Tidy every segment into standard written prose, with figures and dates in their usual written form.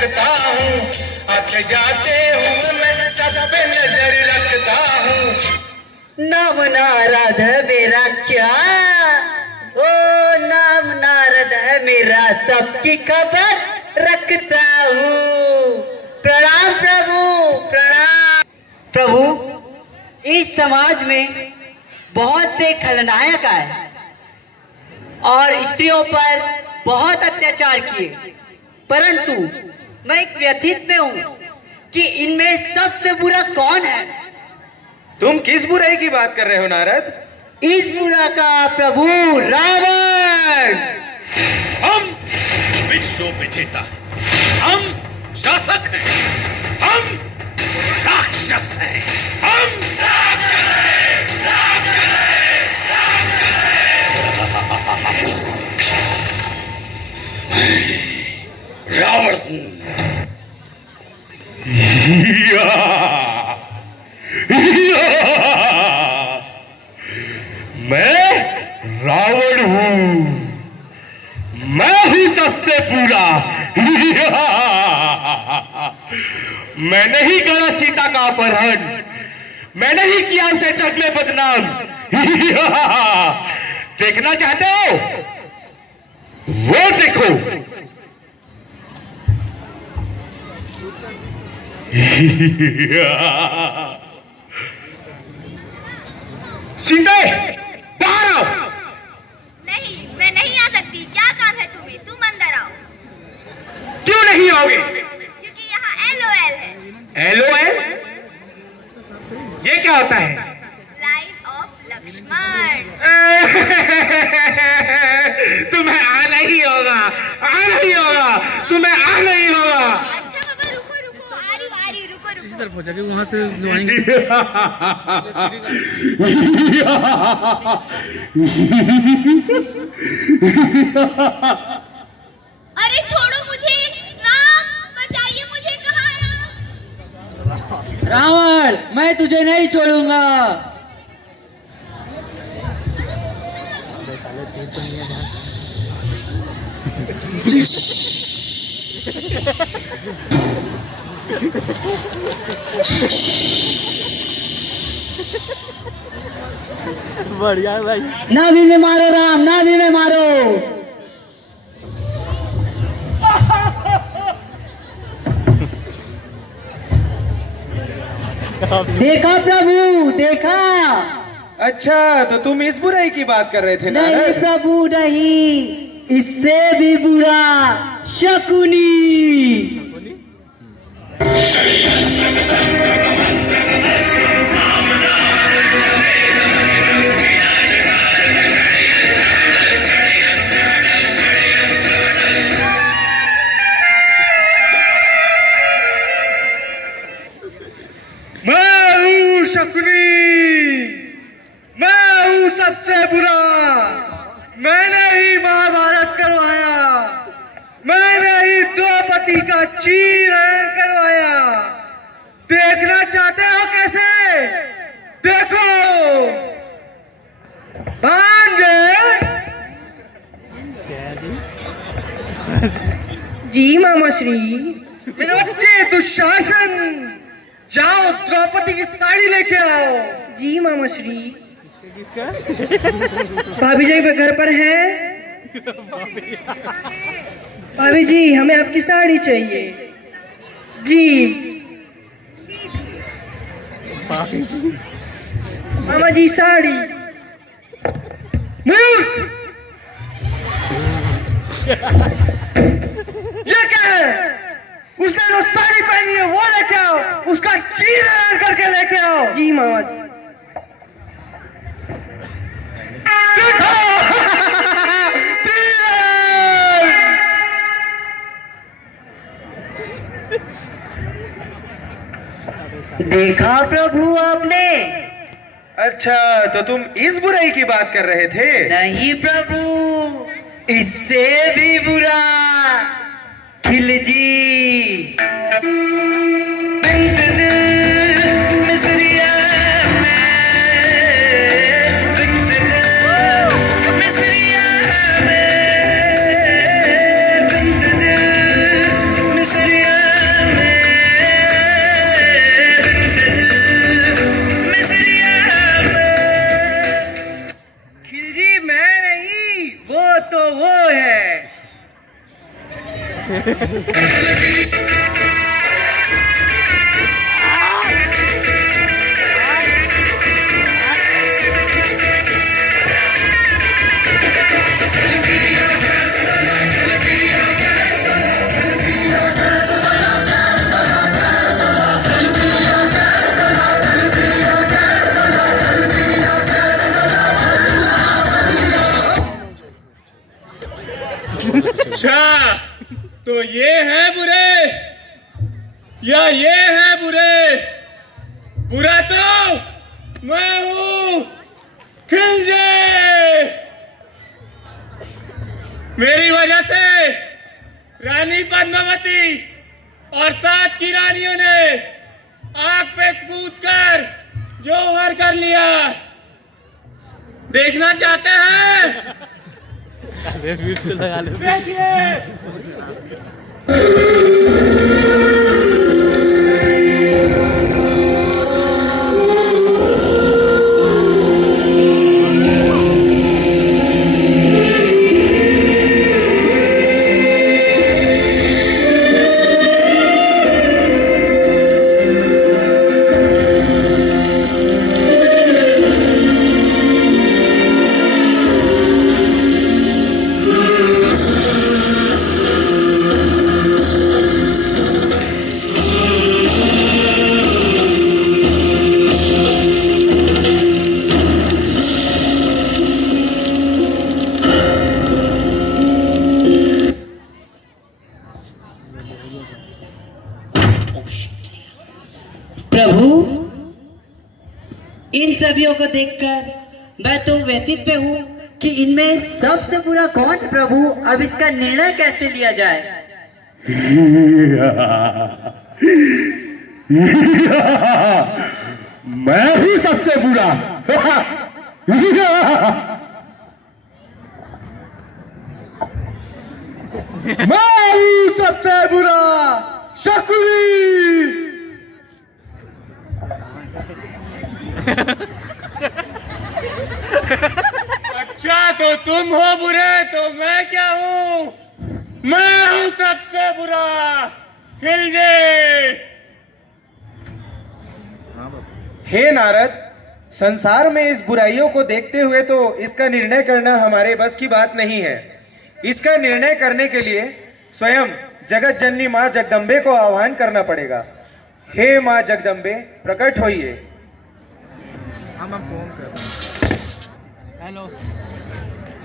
रखता हूँ, अक जाते हुए मैं सब पे नजर रखता हूँ। नाम नारद है मेरा क्या, ओ नाम नारद है मेरा, सबकी खबर रखता हूँ। प्रणाम प्रभु, प्रणाम प्रभु। इस समाज में बहुत से खलनायक आए और स्त्रियों पर बहुत अत्याचार किए, परंतु मैं एक व्यथित में हूँ कि इनमें सबसे बुरा कौन है। तुम किस बुराई की बात कर रहे हो नारद? इस बुरा का प्रभु रावण। हम विश्व विजेता, हम शासक हैं, हम राक्षस हैं, हम राक्षस हैं, राक्षस हैं, राक्षस हैं। रावण मैं रावण हूं, मैं हूं सबसे बुरा। मैं नहीं करा सीता का अपहरण, मैं नहीं किया उसे जग में बदनाम। देखना चाहते हो? वो देखो। सीते, बाहर आओ। नहीं, मैं नहीं आ सकती। क्या काम है तुम्हें? तुम अंदर आओ। क्यों नहीं आओगे? क्योंकि यहाँ LOL है। LOL? ये क्या होता है? Line of Lakshman. तुम्हें आना ही होगा, आना ही होगा, तुम्हें आना ही होगा। अच्छा बाबा, रुको रुको, आ रही रुको रुको। इसी तरफ हो जाके वहां से लुभाएंगे। अरे छोड़ो मुझे, राम बचाइए मुझे। कहाँ है राम? रावण, मैं तुझे नहीं छोड़ूंगा। बढ़िया है भाई। नाभि में मारो राम, नाभि में मारो। देखा प्रभु, देखा। अच्छा, तो तुम इस बुराई की बात कर रहे थे नहीं नारद? प्रभु नहीं, इससे भी बुरा शकुनी। मैं हूं शकुनी, मैं हूं सबसे बुरा। मैंने ही महाभारत करवाया, मैंने ही द्रौपदी का चीरहरण करवाया। देखना चाहते हो कैसे? देखो भांजे। जी मामा श्री। मीनाक्षी, दुशासन, जाओ द्रौपदी की साड़ी लेके आओ। जी मामा श्री। भाभी जी घर पर है? भाभी जी, हमें आपकी साड़ी चाहिए। जी मामा जी, साड़ी। मूर्ख! ये क्या है? उसने जो साड़ी पहनी है वो लेके आओ, उसका चीरहरण करके लेके आओ। जी मामा जी। देखो! चीरहरण! देखा प्रभु आपने? अच्छा, तो तुम इस बुराई की बात कर रहे थे? नहीं प्रभु, इससे भी बुरा खिलजी। मिसरिया में, मिसरिया में, मिसरिया अच्छा, तो ये है बुरे या ये है बुरे? बुरा तो मैं हूँ खिलजे। मेरी वजह से रानी पद्मावती और 7 की रानियों ने आग पे कूदकर जौहर कर लिया। देखना चाहते हैं? देखिए। प्रभु, इन सभियों को देखकर मैं तो व्यथित में हूँ कि इनमें सबसे बुरा कौन है प्रभु। अब इसका निर्णय कैसे लिया जाए? मैं ही सबसे बुरा। मैं हूँ सबसे बुरा, शकुनी। अच्छा, तो तुम हो बुरे, तो मैं क्या हूँ? मैं हूँ सबसे बुरा, खिलजे। हे नारद, संसार में इस बुराइयों को देखते हुए तो इसका निर्णय करना हमारे बस की बात नहीं है। इसका निर्णय करने के लिए स्वयं जगत जननी माँ जगदम्बे को आह्वान करना पड़ेगा। हे माँ जगदम्बे, प्रकट होइए।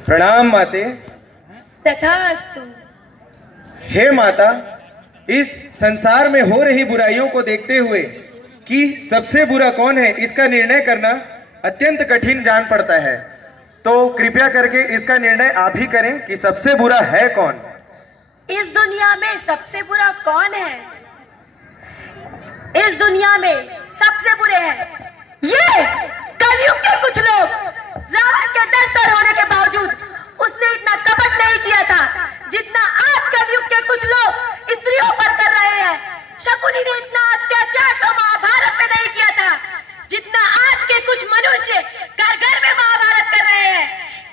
प्रणाम माते। तथास्तु। हे माता, इस संसार में हो रही बुराइयों को देखते हुए कि सबसे बुरा कौन है, इसका निर्णय करना अत्यंत कठिन जान पड़ता है। तो कृपया करके इसका निर्णय आप ही करें कि सबसे बुरा है कौन। इस दुनिया में सबसे बुरा कौन है? इस दुनिया में सबसे बुरे हैं ये कलयुग के कुछ लोग। रावण के 10 सर होने के बावजूद उसने इतना कपट नहीं किया था जितना आज कलयुग के कुछ लोग स्त्रियों पर कर रहे हैं। शकुनी ने इतना अत्याचार तो महाभारत में नहीं किया था जितना आज के कुछ मनुष्य घर घर में महाभारत कर रहे हैं।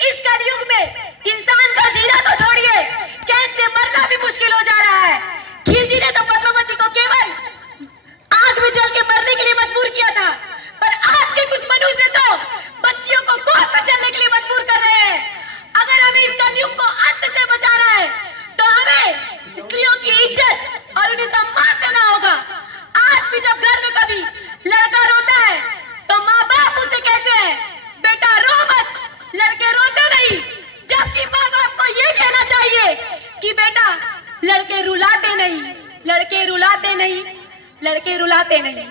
इस कलयुग में इंसान का जीना तो छोड़िए, चैन से मरना भी मुश्किल हो जा रहा है। खिलजी ने तो पद्मावती को केवल आग में जल के मरने के लिए मजबूर किया था, पर आज के कुछ मनुष्य तो बच्चियों को गोद में चलने के लिए मजबूर कर रहे हैं। अगर हमें इस कलयुग को अंत से बचाना है तो हमें स्त्रियों की इज्जत और उन्हें सम्मान देना होगा। आज भी जब घर में कभी लड़का रोता है तो माँ बाप उसे कहते हैं, बेटा रो मत, लड़के रोते नहीं। जबकि माँ बाप को ये कहना चाहिए कि बेटा लड़के रुलाते नहीं, लड़के रुलाते नहीं, लड़के रुलाते नहीं।